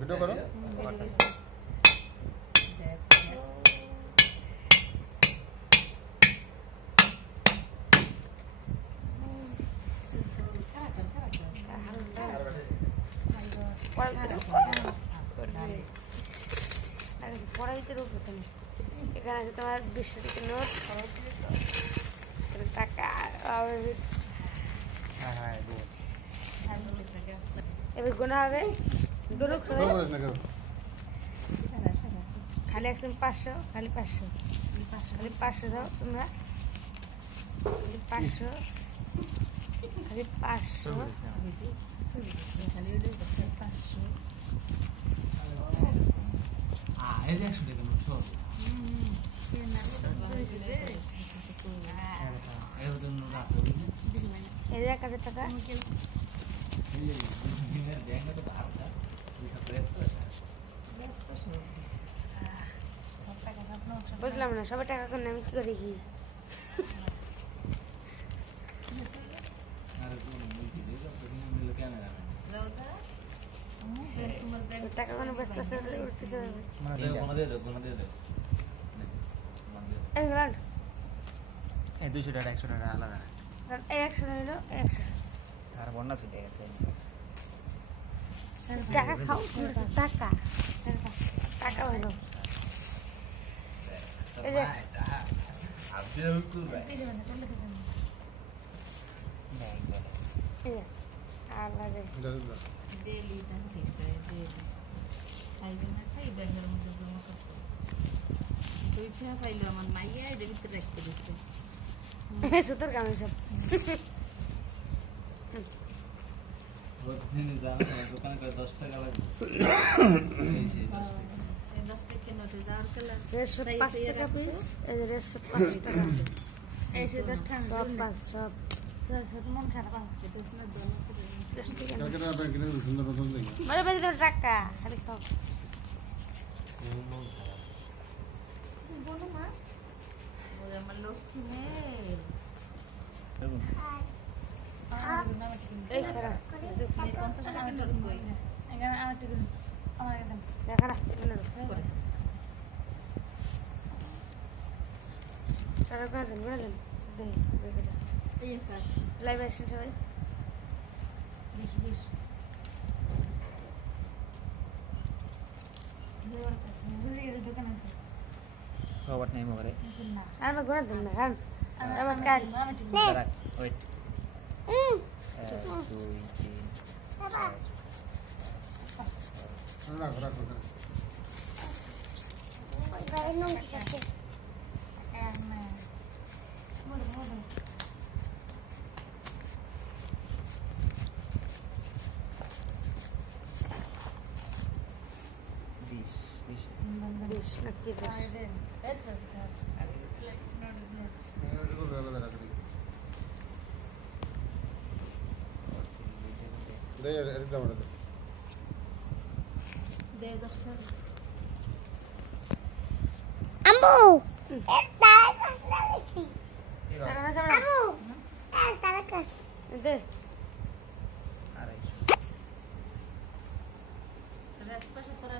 Video করো এখানে আছে তোমার 20 টাকা নোট টাকা এবার গোনা হবে খালি একদম 500 খালি 500 খালি 500 দাও তোমরা খালি 500 খালি 500 খালি 500 এই যে 100 টাকা নোট সব এই যে 1000 টাকা বুঝলাম না সবাই টাকা করে আমি কি করি কি টাকা কোনো ব্যস্ত আছে উঠতেছে এই 200 টাকা 100 টাকা আলাদা না এই 100 হলো 100 আর বন্যা ছুটে গেছে টাকা খাও টাকা টাকা হলো এই যে আল্লাহ রে ডেলি টাকা ঠিক করে ডেলি খাইবে না খাই ব্যাংকের মধ্যে জমা করতে দুইটা পাইলো আমার মাইয়া এর ভিতরে রাখতে দিচ্ছে সুতোর কামে সব দোকানে 10 টাকা লাগবে 10 টাকা নোটে যাওয়ার কালার 5 টাকা পিস এই যে 5 টাকা এই সে 10 টাকা 5 সব মন খারাপ হচ্ছে তো না দোনো করে 10 টাকা কালকে না ব্যাংকে সুন্দর সুন্দর দেখি মানে বেশি টাকা খালি খাও বলো মা ওরে আমার লক্ষ্মী মেয়ে এই খারা 50 টাকা নোট কই এখানে আমার টিফিন আমার একদম দেখা না করে তারা কোন দিন বলেন দেই এই কাজ লাইভ আসেন সবাই 20 দোকান আছে রবার্ট নেই মগরে আর মা গোনা দিন না আমার কাজ দাঁড়া ওয়েট 2 3 রাখো রাখো বেশ নাকি বেশ দে একদম দে 10 টাকা Ambu, esta es la Messi. Ambu, esta la casa. দে আড়াইশো রেসপেশন তোরা